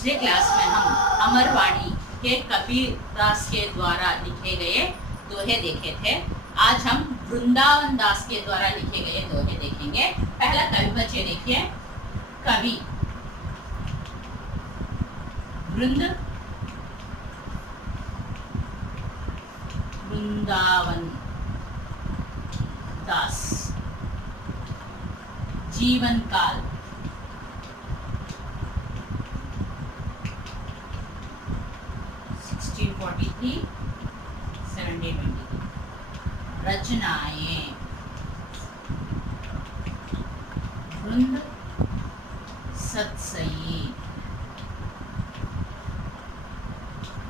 पिछले क्लास में हम अमरवाणी के कबीर दास के द्वारा लिखे गए दोहे देखे थे। आज हम वृंदावन दास के द्वारा लिखे गए दोहे देखेंगे। पहला कवि बच्चे देखिए, कवि वृंदावन दास, जीवन काल 1643 1723, रचनाएं वृंद सत्सई,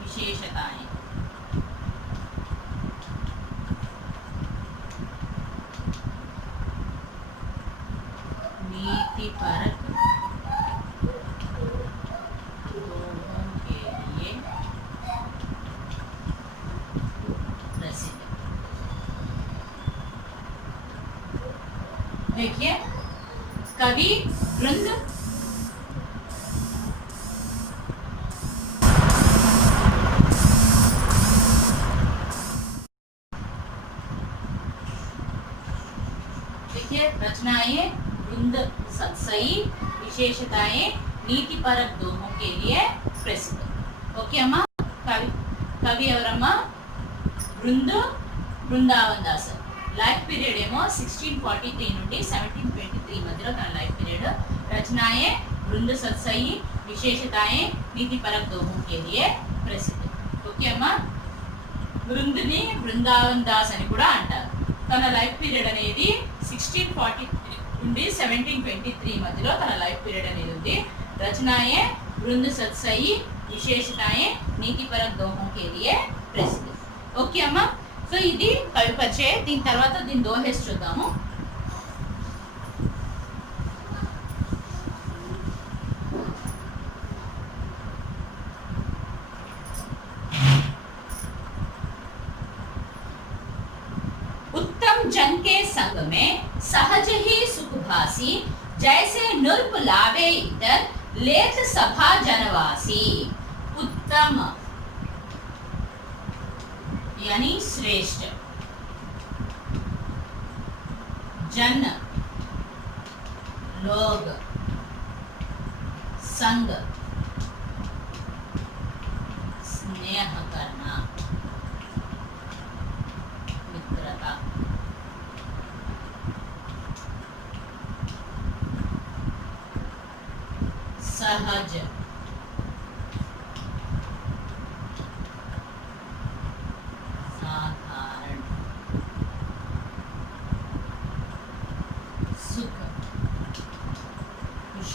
विशेषताएं नीतिपरक दोहों के लिए प्रसिद्ध। देखिए, कवि वृंद रचनाएं वृंद सत्सई, विशेषताएं नीतिपरक दोहों के लिए प्रसिद्ध। ओके अम्मा, कवि एवरम्म వృందావన్ దాస్। లైఫ్ పీరియడ్ ఏమో 1643 నుండి 1723 మధ్యలో తన లైఫ్ పీరియడ్। రచనాएं वृंद सत्सई, विशेषताएं नीतिपरक दोहों के लिए प्रसिद्ध। ఓకే అమ్మా, వృంద్ని వృందావన్ దాస్ అని కూడా అంటారు। తన లైఫ్ పీరియడ్ అనేది 1643 నుండి 1723 మధ్యలో తన లైఫ్ పీరియడ్ అనేది ఉంది। రచనాएं वृंद सत्सई, विशेषताएं नीतिपरक दोहों के लिए प्रसिद्ध। ఓకే అమ్మా, సో ఇది కవి పరిచయం। దీని తర్వాత దీని దోహేస్ చూద్దాము। उत्तम जन के संग में सहज ही सुख भासी, जैसे नृप लावे इतर लेत सभा जनवासी। उत्तम यानी श्रेष्ठ, जन लोग, संग स्नेह करना, मित्रता, सहज साधारण, सुख खुश,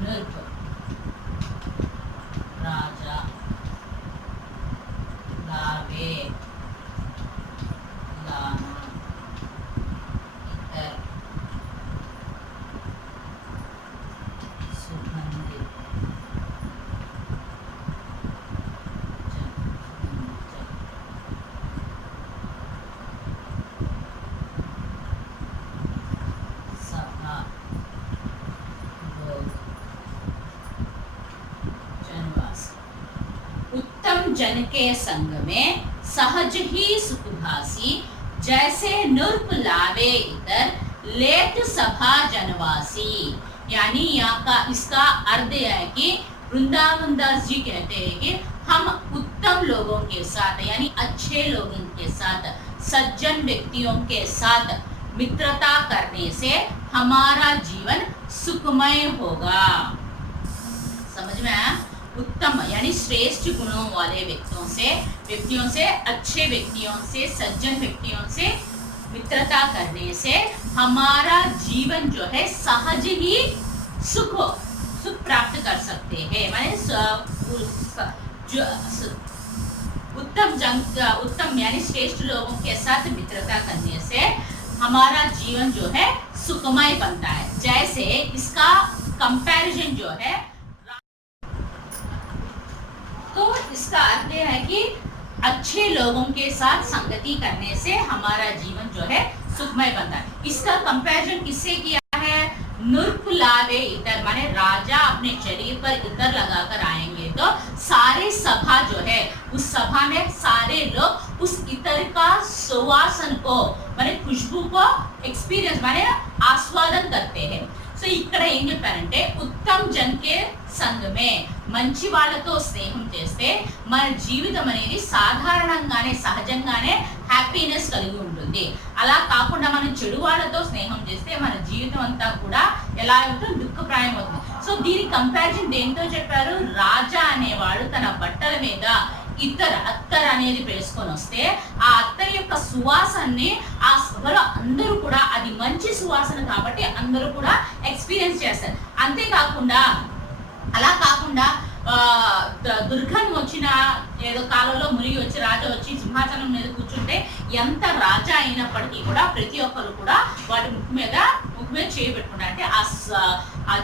नृप राजा, लावे लाना, इतर सुगंधित, सभा लोग, जनवासी। उत्तम जन के संग में सहज ही सुख भासी, जैसे नृप लावे इतर लेत सभा जनवासी। यानी यहाँ का इसका अर्थ है कि वृंदावन दास जी कहते हैं कि हम उत्तम लोगों के साथ यानी अच्छे लोगों के साथ, सज्जन व्यक्तियों के साथ मित्रता करने से हमारा जीवन सुखमय होगा। समझ में आया? उत्तम यानी श्रेष्ठ गुणों वाले व्यक्तियों से अच्छे व्यक्तियों से, सज्जन व्यक्तियों से मित्रता करने से हमारा जीवन जो है सहज ही सुख प्राप्त कर सकते हैं। माने उत्तम यानी श्रेष्ठ लोगों के साथ मित्रता करने से हमारा जीवन जो है सुखमय बनता है। जैसे इसका कंपैरिजन जो है, तो इसका अर्थ है कि अच्छे लोगों के साथ संगति करने से हमारा जीवन जो है सुखमय बनता है। इसका कंपैरिजन किससे किया है? नुर्क लावे इतर माने राजा अपने शरीर पर इतर लगाकर आएंगे तो सारे सभा जो है उस सभा में सारे लोग उस इतर का सुवासन को माने खुशबू को एक्सपीरियंस माने आस्वादन करते हैं. సో ఇక్కడ ఏం చెప్పారంటే ఉత్తమ్ జన్ కే సంగమే మంచి వాళ్ళతో స్నేహం చేస్తే మన జీవితం అనేది సాధారణంగానే సహజంగానే హ్యాపీనెస్ కలిగి ఉంటుంది. అలా కాకుండా మనం చెడు వాళ్ళతో స్నేహం చేస్తే మన జీవితం అంతా కూడా ఎలా అవుతుంది, దుఃఖప్రాయం అవుతుంది. సో దీని కంపారిజన్ దేంతో చెప్పారు, రాజా అనేవాడు తన బట్టల మీద అత్తర్ అనేది వేసుకొని వస్తే ఆ అత్తర్ యొక్క సువాసనని ఆ సభలో అందరూ కూడా అది మంచి సువాసన కాబట్టి అందరూ కూడా ఎక్స్పీరియన్స్ చేస్తారు. అంతేకాకుండా అలా కాకుండా దుర్గంధం వచ్చిన ఏదో కాలంలో మునిగి వచ్చి రాజా వచ్చి సింహాసనం మీద కూర్చుంటే ఎంత రాజా అయినప్పటికీ కూడా ప్రతి ఒక్కరు కూడా వాటి ముక్కు మీద చేయబెట్టుకుంటారు. అంటే ఆ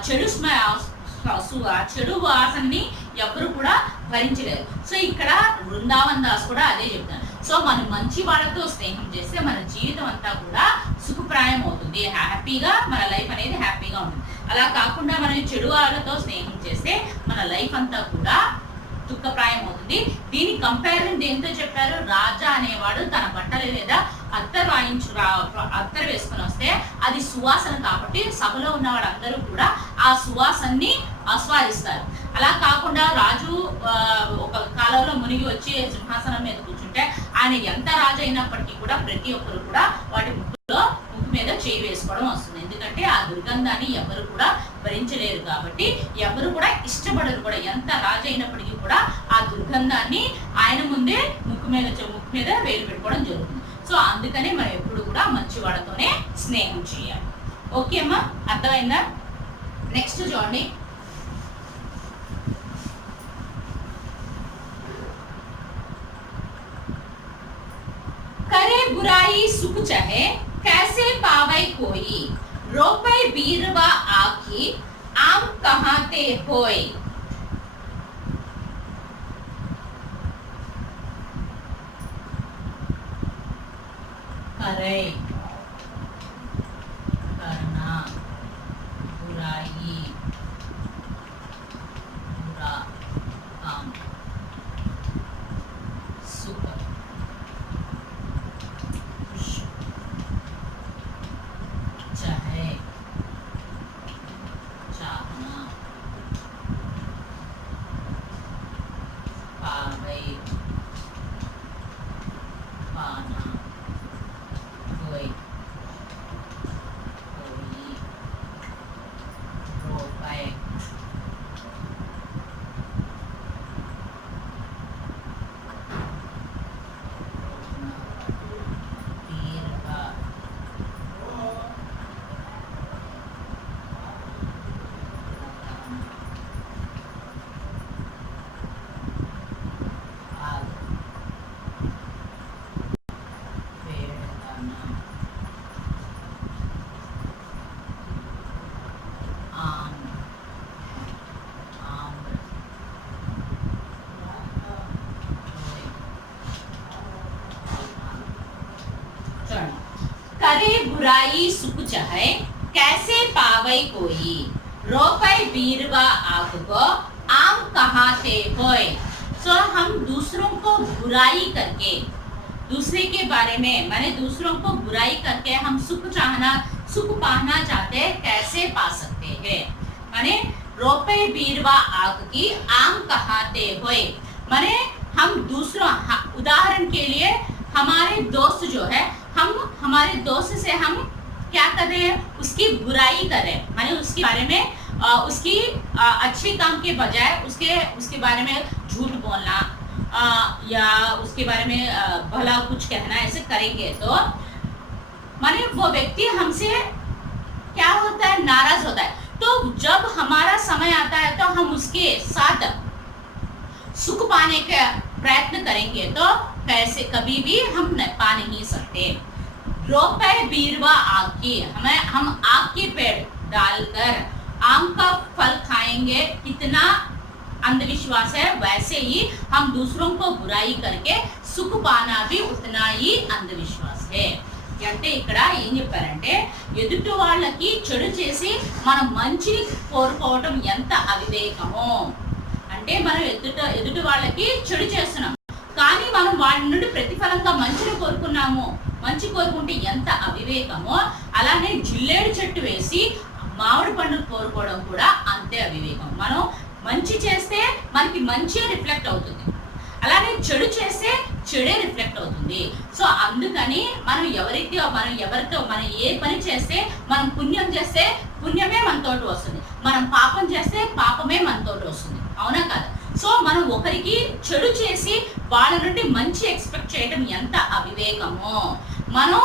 చెడు వాసనని ఎవరు కూడా భరించలేరు. సో ఇక్కడ బృందావన్ దాస్ కూడా అదే చెప్తారు. సో మనం మంచి వాళ్ళతో స్నేహం చేస్తే మన జీవితం అంతా కూడా సుఖప్రాయం అవుతుంది, హ్యాపీగా మన లైఫ్ అనేది హ్యాపీగా ఉంటుంది. అలా కాకుండా మనం చెడు వాళ్ళతో స్నేహం చేస్తే మన లైఫ్ అంతా కూడా దుఃఖప్రాయం అవుతుంది. దీని కంపారిజన్ దేంతో చెప్పారు, రాజా అనేవాడు తన బట్టల మీద అత్తర్ వేసుకొని వస్తే అది సువాసన కాబట్టి సభలో ఉన్న వాళ్ళందరూ కూడా ఆ సువాసనని ఆస్వాదిస్తారు. అలా కాకుండా రాజు ఒక కాలంలో మునిగి వచ్చి సింహాసనం మీద కూర్చుంటే ఆయన ఎంత రాజు అయినప్పటికీ కూడా ప్రతి ఒక్కరు కూడా వాటి ముక్కు మీద చేయి వేసుకోవడం వస్తుంది. ఎందుకంటే ఆ దుర్గంధాన్ని ఎవరు కూడా భరించలేరు కాబట్టి ఎవరు కూడా ఇష్టపడరు కూడా. ఎంత రాజు అయినప్పటికీ కూడా ఆ దుర్గంధాన్ని ఆయన ముందే ముక్కు మీద వేలు పెట్టుకోవడం జరుగుతుంది. సో అందుకనే మనం ఎప్పుడు కూడా మంచి వాళ్ళతోనే స్నేహం చేయాలి. ఓకే అమ్మా, అర్థమైందా? నెక్స్ట్ చూడండి. करे बुराई सुख चाहे कैसे पावै कोई, रोपै बीरवा आखी आम कहाते होय. करे करना, बुराई बुरा काम, सुख चाहे चाहना, पावै पाना, कोई रोपै बीरवा करे बुराई सुख चाहे कैसे पावै कोई, रोपै बीरवा आग को आम कहाते होय. सो हम दूसरों को बुराई करके, दूसरे के बारे में माने दूसरों को बुराई करके हम सुख पाना चाहते हैं, कैसे पा सकते हैं. माने रोपै बीरवा आग की आम कहाते होय माने हम दूसरों, उदाहरण के लिए हमारे दोस्त जो है, हम हमारे दोस्त से हम क्या कर रहे हैं, उसकी बुराई कर रहे हैं. माने उसके बारे में उसकी अच्छे काम के बजाय उसके बारे में झूठ बोलना या उसके बारे में भला कुछ कहना, ऐसे करेंगे तो माने वो व्यक्ति हमसे क्या होता है, नाराज होता है. तो जब हमारा समय आता है तो हम उसके साथ सुख पाने का प्रयत्न करेंगे तो कैसे कभी भी हम पा नहीं सकते. रोपै बीरवा आग की, हम आग के पेड़ डालकर आम का फल खाएंगे, कितना अंधविश्वास है. वैसे ही हम दूसरों को बुराई करके सुख पाना भी उतना ही अंधविश्वास है. అంటే ఇక్కడ ఏం చెప్పారంటే ఎదుటి వాళ్ళకి చెడు చేసి మనం మంచిని కోరుకోవటం ఎంత అవివేకమో. అంటే మనం ఎదుటి వాళ్ళకి చెడు చేస్తున్నాం, కానీ మనం వాళ్ళ నుండి ప్రతిఫలంగా మంచిని కోరుకున్నాము. మంచి కోరుకుంటే ఎంత అవివేకమో, అలానే జిల్లేడు చెట్టు వేసి మామిడి పండును కోరుకోవడం కూడా అంతే అవివేకం. మనం మంచి చేస్తే మనకి మంచి రిఫ్లెక్ట్ అవుతుంది, అలానే చెడు చేస్తే చెడే రిఫ్లెక్ట్ అవుతుంది. సో అందుకని మనం మనం ఏ పని చేస్తే, మనం పుణ్యం చేస్తే పుణ్యమే మనతోటి వస్తుంది, మనం పాపం చేస్తే పాపమే మనతోటి వస్తుంది. అవునా కాదు? సో మనం ఒకరికి చెడు చేసి వాళ్ళ నుండి మంచి ఎక్స్పెక్ట్ చేయడం ఎంత అవివేకమో, మనం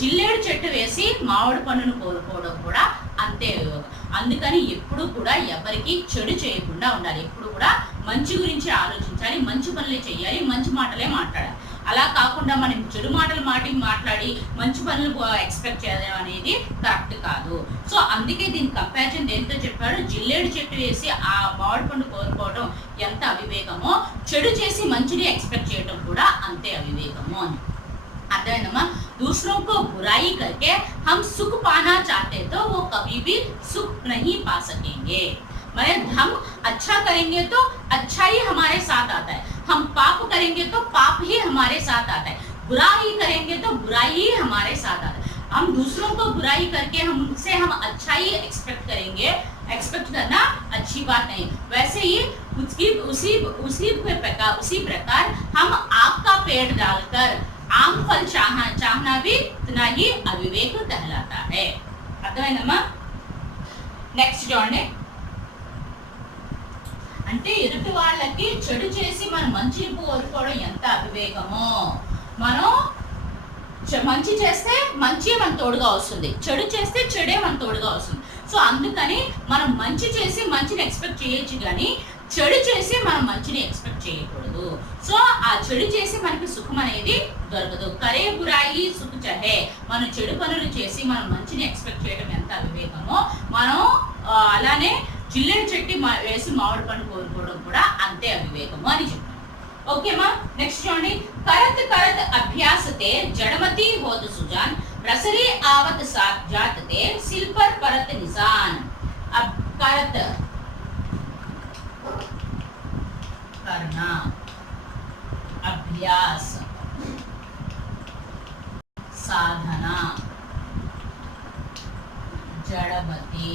జిల్లేడు చెట్టు వేసి మామిడి పండును కోరుకోవడం కూడా అంతే అవివేకం. అందుకని ఎప్పుడు కూడా ఎవరికి చెడు చేయకుండా ఉండాలి, ఎప్పుడు కూడా మంచి గురించి ఆలోచించాలి, మంచి పనులే చేయాలి, మంచి మాటలే మాట్లాడాలి. అలా కాకుండా మనం చెడు మాటలు మాట్లాడి మంచి పనులు ఎక్స్పెక్ట్ చేయడం అనేది కరెక్ట్ కాదు. సో అందుకే దీని కంపారిజన్ దేంతో చెప్పాడు, జిల్లేడు చెట్టు వేసి ఆ మామిడి పండు కోరుకోవడం ఎంత అవివేకమో, చెడు చేసి మంచిని ఎక్స్పెక్ట్ చేయడం కూడా అంతే అవివేకము అని अर्थमा। दूसरों को बुराई करके हम सुख पाना चाहते तो वो कभी भी सुख नहीं पा सकेंगे। मतलब हम अच्छा करेंगे तो अच्छा ही हमारे साथ आता है, हम पाप करेंगे तो पाप ही हमारे साथ आता है, बुराई करेंगे तो बुराई ही हमारे साथ आता है। हम दूसरों को बुराई करके हमसे हम अच्छा ही एक्सपेक्ट करेंगे, एक्सपेक्ट करना अच्छी बात नहीं। वैसे ही उसी प्रकार हम आग का पेड़ डालकर आम फल चाहना भी इतना ही अविवेक कहलाता है। అర్థమైందమ్మా? నెక్స్ట్ చూడండి, అంటే ఎదుటి వాళ్ళకి చెడు చేసి మనం మంచిని కోరుకోవడం ఎంత అవివేకమో. మనం మంచి చేస్తే మంచి మన తోడుగా వస్తుంది, చెడు చేస్తే చెడే మన తోడుగా వస్తుంది. సో అందుకని మనం మంచి చేసి మంచిని ఎక్స్పెక్ట్ చేయొచ్చు, కానీ చెడు చేసి మనం మంచిని ఎక్స్పెక్ట్ చేయకూడదు. సో ఆ చెడు చేసి మనకి సుఖం అనేది దొరకదు. కరే బురాయి సుఖ చహే, మనం చెడు పనులు చేసి మనం మంచిని ఎక్స్పెక్ట్ చేయడం ఎంత అవివేకమో, మనం అలానే జిల్లేడు చెట్టు వేసి మామిడి పండు కోరుకోవడం కూడా అంతే అవివేకము అని చెప్పాను. ఓకేమా? నెక్స్ట్ చూడండి, करत करत अभ्यास ते जड़मती होत सुजान, रसरी आवत साथ जात ते सिल पर परत निशान। अब करत करना, अभ्यास साधना, जड़मती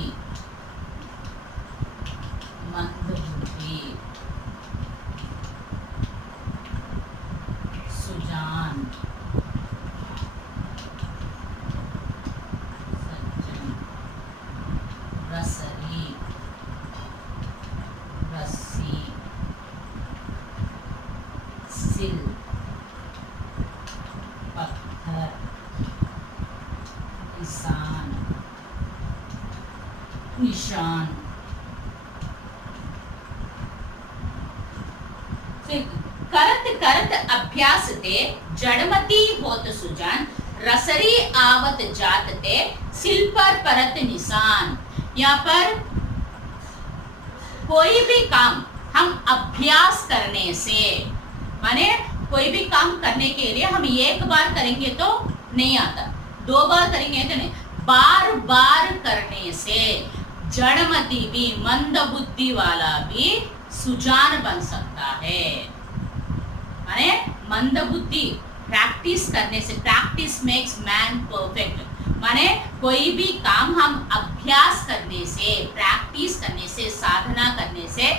मंदबुद्धि सुजान सज्जन रसरी रस्सी सिल पत्थर निशान निशान। करत करत अभ्यास ते जड़मती होत सुजान, रसरी आवत जात ते सिल पर परत निशान। यहाँ पर कोई भी काम हम अभ्यास करने से, माने कोई भी काम करने के लिए हम एक बार करेंगे तो नहीं आता, दो बार करेंगे तो नहीं, बार बार करने से जड़मती भी, मंद बुद्धि वाला भी सुजान बन सकता है। माने मंद बुद्धि प्रैक्टिस करने से, प्रैक्टिस मेक्स मैन परफेक्ट। माने कोई भी काम हम अभ्यास करने से, प्रैक्टिस करने से, साधना करने से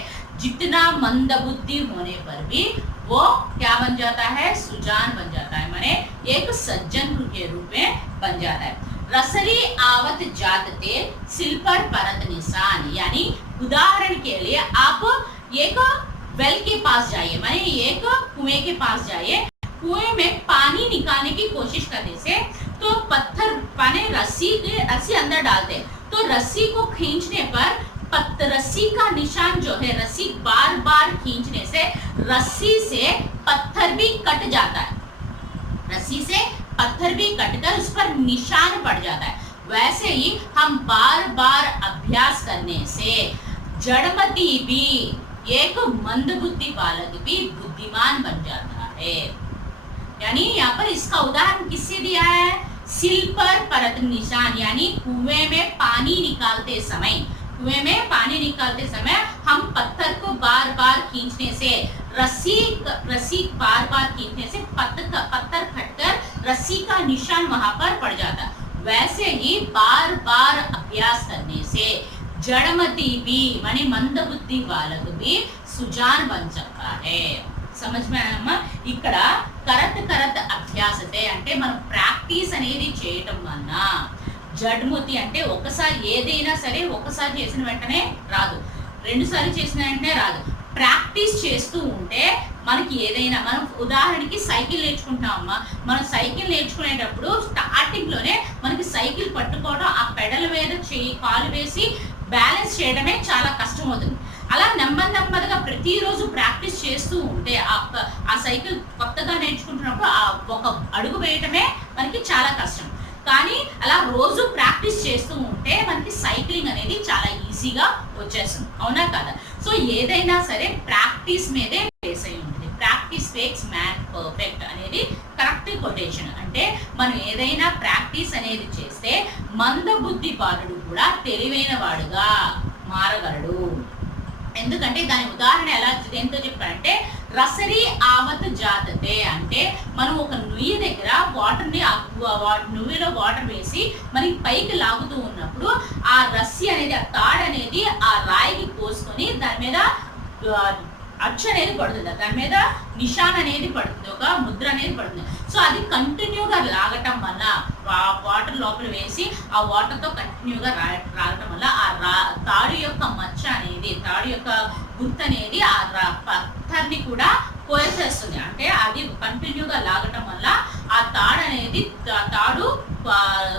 जितना मंद बुद्धि होने पर भी वो क्या बन जाता है? सुजान बन जाता है, माने एक सज्जन के रूप में बन जाता है। रसरी आवत जात ते सिल पर परत निशान, यानी उदाहरण के लिए आप एक वेल के पास जाइए, माने एक कुएं के पास जाइए, कुएं में पानी निकालने की कोशिश करने से तो पत्थर पाने रस्सी अंदर डालते, तो रस्सी को खींचने पर रस्सी का निशान जो है, रस्सी बार बार खींचने से रस्सी से पत्थर भी कट जाता है, रस्सी से पत्थर भी कटकर उस पर निशान पड़ जाता है। वैसे ही हम बार बार अभ्यास करने से जड़मती भी, एक मंद बुद्धि बालक भी बुद्धिमान बन जाता है। यानी यहाँ पर इसका उदाहरण किससे दिया है? सिल पर परत निशान यानी कुएं में पानी निकालते समय, कुएं में पानी निकालते समय हम पत्थर को बार बार खींचने से, रस्सी बार बार खींचने से पत्थर फटकर रस्सी का निशान वहां पर पड़ जाता। वैसे ही बार बार अभ्यास करने से जड़मती भी माने मंदबुद्धि बालक भी सुजान बन सकता है। समझ में అమ్మా? ఇక్కడ కరత్ అభ్యాసతే అంటే మనం ప్రాక్టీస్ అనేది చేయటం వలన, జడ్ముతి అంటే ఒకసారి ఏదైనా సరే ఒకసారి చేసిన వెంటనే రాదు, రెండు సార్లు చేసిన వెంటనే రాదు. ప్రాక్టీస్ చేస్తూ ఉంటే మనకి ఏదైనా, మనం ఉదాహరణకి సైకిల్ నేర్చుకుంటామమ్మా, మనం సైకిల్ నేర్చుకునేటప్పుడు స్టార్టింగ్లోనే మనకి సైకిల్ పట్టుకోవడం, ఆ పెడల మీద కాలు వేసి బ్యాలెన్స్ చేయడమే చాలా కష్టం అవుతుంది. అలా నెమ్మదిగా ప్రతిరోజు ప్రాక్టీస్ చేస్తూ ఉంటే ఆ సైకిల్ కొత్తగా నేర్చుకుంటున్నప్పుడు ఒక అడుగు వేయటమే మనకి చాలా కష్టం. కానీ అలా రోజు ప్రాక్టీస్ చేస్తూ ఉంటే మనకి సైక్లింగ్ అనేది చాలా ఈజీగా వచ్చేస్తుంది. అవునా కదా? సో ఏదైనా సరే ప్రాక్టీస్ మీదే బేస్ అయి ఉంటుంది. ప్రాక్టీస్ మేక్స్ మ్యాన్ పర్ఫెక్ట్ అనేది కరెక్ట్ కొటేషన్. అంటే మనం ఏదైనా ప్రాక్టీస్ అనేది చేస్తే మందబుద్ధి బాలుడు కూడా తెలివైన వాడుగా మారగలడు. ఎందుకంటే దాని ఉదాహరణ ఎలా దేంతో చెప్పారంటే, రసరి ఆవత్ జాతతే అంటే మనం ఒక నుయ్యి దగ్గర వాటర్ని, నువ్వులో వాటర్ వేసి మనకి పైకి లాగుతూ ఉన్నప్పుడు ఆ రస్సి అనేది, ఆ తాడు అనేది ఆ రాయికి పోసుకొని దాని మీద అచ్చు అనేది పడుతుంది, దాని మీద నిషాన్ అనేది పడుతుంది, ఒక ముద్ర అనేది పడుతుంది. సో అది కంటిన్యూగా లాగటం వల్ల, వాటర్ లోపల వేసి ఆ వాటర్తో కంటిన్యూగా రాగటం వల్ల ఆ తాడు యొక్క మచ్చ అనేది, తాడు యొక్క గుర్తు అనేది ఆ పత్థర్ని కూడా కోసేస్తుంది. అంటే అది కంటిన్యూగా లాగటం వల్ల ఆ తాడు అనేది, తాడు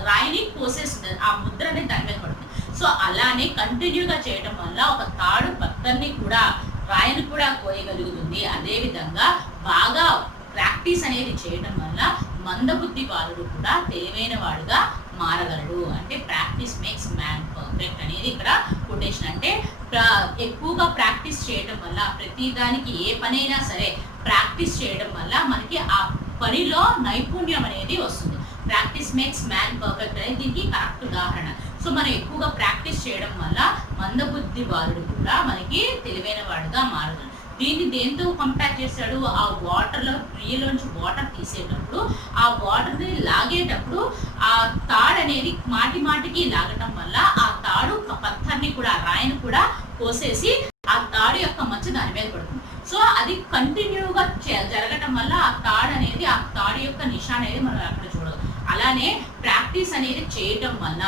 రాయిని కోసేస్తుంది, ఆ ముద్ర అనేది దాని మీద పడుతుంది. సో అలానే కంటిన్యూగా చేయడం వల్ల ఒక తాడు పత్థర్ని కూడా, రాయిని కూడా కోయగలుగుతుంది. అదేవిధంగా బాగా ప్రాక్టీస్ అనేది చేయడం వల్ల మందబుద్ధి బాలుడు కూడా తెలివైన వాడుగా మారగలడు. అంటే ప్రాక్టీస్ మేక్స్ మ్యాన్ పర్ఫెక్ట్ అనేది ఇక్కడ కొటేషన్. అంటే ఎక్కువగా ప్రాక్టీస్ చేయడం వల్ల, ప్రతిదానికి ఏ పనైనా సరే ప్రాక్టీస్ చేయడం వల్ల మనకి ఆ పనిలో నైపుణ్యం అనేది వస్తుంది. ప్రాక్టీస్ మేక్స్ మ్యాన్ పర్ఫెక్ట్ అనేది దీనికి కరెక్ట్ ఉదాహరణ. సో మనం ఎక్కువగా ప్రాక్టీస్ చేయడం వల్ల మందబుద్ధి బాలుడు కూడా మనకి తెలివైన వాడుగా మారగలడు. దీన్ని దేంతో కంపేర్ చేశాడు? ఆ వాటర్లో, నీళ్ళలోంచి వాటర్ తీసేటప్పుడు ఆ వాటర్ని లాగేటప్పుడు ఆ తాడు అనేది మాటికి లాగటం వల్ల ఆ తాడు పత్థర్ని కూడా, రాయిని కూడా కోసేసి ఆ తాడు యొక్క మచ్చ దాని మీద పడుతుంది. సో అది కంటిన్యూగా జరగటం వల్ల ఆ తాడు అనేది, ఆ తాడు యొక్క నిషాన్ అనేది మనం అక్కడ చూడదు. అలానే ప్రాక్టీస్ అనేది చేయటం వల్ల,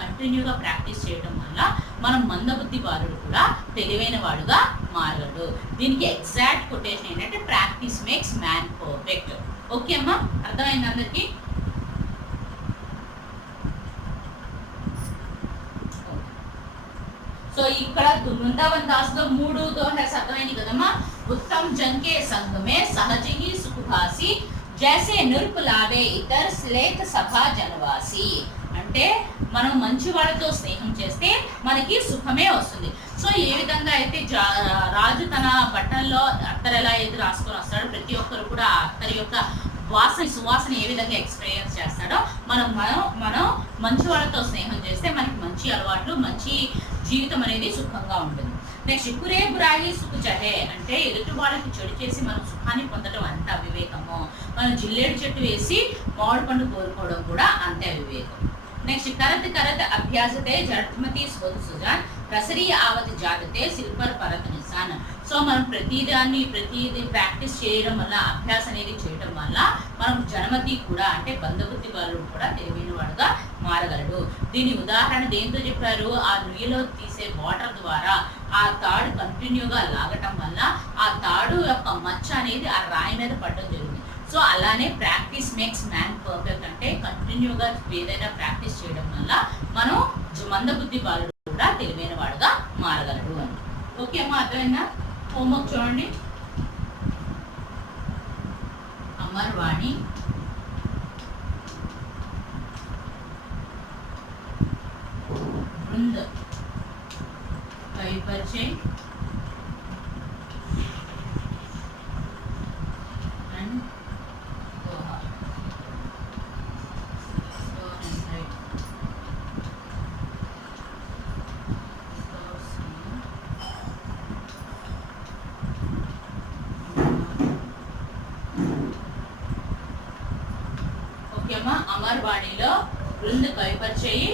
కంటిన్యూగా ప్రాక్టీస్ చేయటం వల్ల మనం మందబుద్ధి బాలుడు కూడా తెలివైన వాడుగా మారగలడు. దీనికి ఎగ్జాక్ట్ కొటేషన్ ఏంటంటే practice makes man perfect. Okay అమ్మా, అర్థమైంది అందరికి? సో ఇక్కడ वृंदावन दास తో 3 దోహస్ అర్థమైంది కదమ్మా. उत्तम जन के संग में सहज ही सुख भासी जैसे नृप लावे इतर श्लेत सभा जनवासी. అంటే మనం మంచి వాళ్ళతో స్నేహం చేస్తే మనకి సుఖమే వస్తుంది. సో ఏ విధంగా అయితే రాజు తన బట్టల్లో అత్తరు ఎలా అయితే రాసుకొని వస్తాడో, ప్రతి ఒక్కరు కూడా ఆ అత్తరి యొక్క సువాసన ఏ విధంగా ఎక్స్పీరియన్స్ చేస్తాడో, మనం మంచి వాళ్ళతో స్నేహం చేస్తే మనకి మంచి అలవాట్లు, మంచి జీవితం అనేది సుఖంగా ఉంటుంది. నెక్స్ట్ కురే బురాయి సుఖ చహే అంటే ఎదుటి వాళ్ళకి చెడు చేసి మనం సుఖాన్ని పొందడం అంత అవివేకము. మనం జిల్లేడు చెట్టు వేసి మామిడి పండు కోరుకోవడం కూడా అంతే అవివేకం. Next Karat అభ్యాసతే జడ్మతి స్వత్ Sujoy రసరీ ఆవత్ జాతతే శిల్పర్ పరత్ Nissan. So మనం ప్రతిదీ ప్రాక్టీస్ చేయడం వల్ల, అభ్యాసం అనేది చేయడం వల్ల మనం జనమతి కూడా అంటే బంధబుద్ధి బాలుడు కూడా తెలివైన వాడుగా మారగలడు. దీని ఉదాహరణ దేంతో చెప్పారు? ఆ నుయ్యిలో తీసే వాటర్ ద్వారా ఆ తాడు కంటిన్యూగా లాగటం వల్ల ఆ తాడు యొక్క మచ్చ అనేది ఆ రాయి మీద పడడం జరుగుతుంది. సో అలానే ప్రాక్టీస్ మేక్స్ మ్యాన్ పర్ఫెక్ట్ అంటే కంటిన్యూగా ఏదైనా ప్రాక్టీస్ చేయడం వల్ల మనం మందబుద్ధి బాలుడు కూడా తెలివైన వాడుగా మారగలడు అని. ఓకే అమ్మా, అర్థమైందా? హోంవర్క్ చూడండి. అమర్వాణి वृंद कई परिचय బృంద్ కవి పరిచయి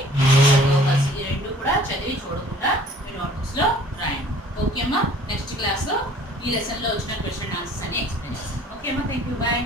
ఈ రెండు కూడా చదివి చూడకుండా మీ నోట్బుక్స్లో రాయండి. ఓకే అమ్మా, నెక్స్ట్ క్లాస్లో ఈ లెసన్లో వచ్చిన క్వశ్చన్ ఆన్సర్స్ అన్ని ఎక్స్ప్లెయిన్ చేస్తాను. ఓకే అమ్మా, థ్యాంక్ యూ, బాయ్.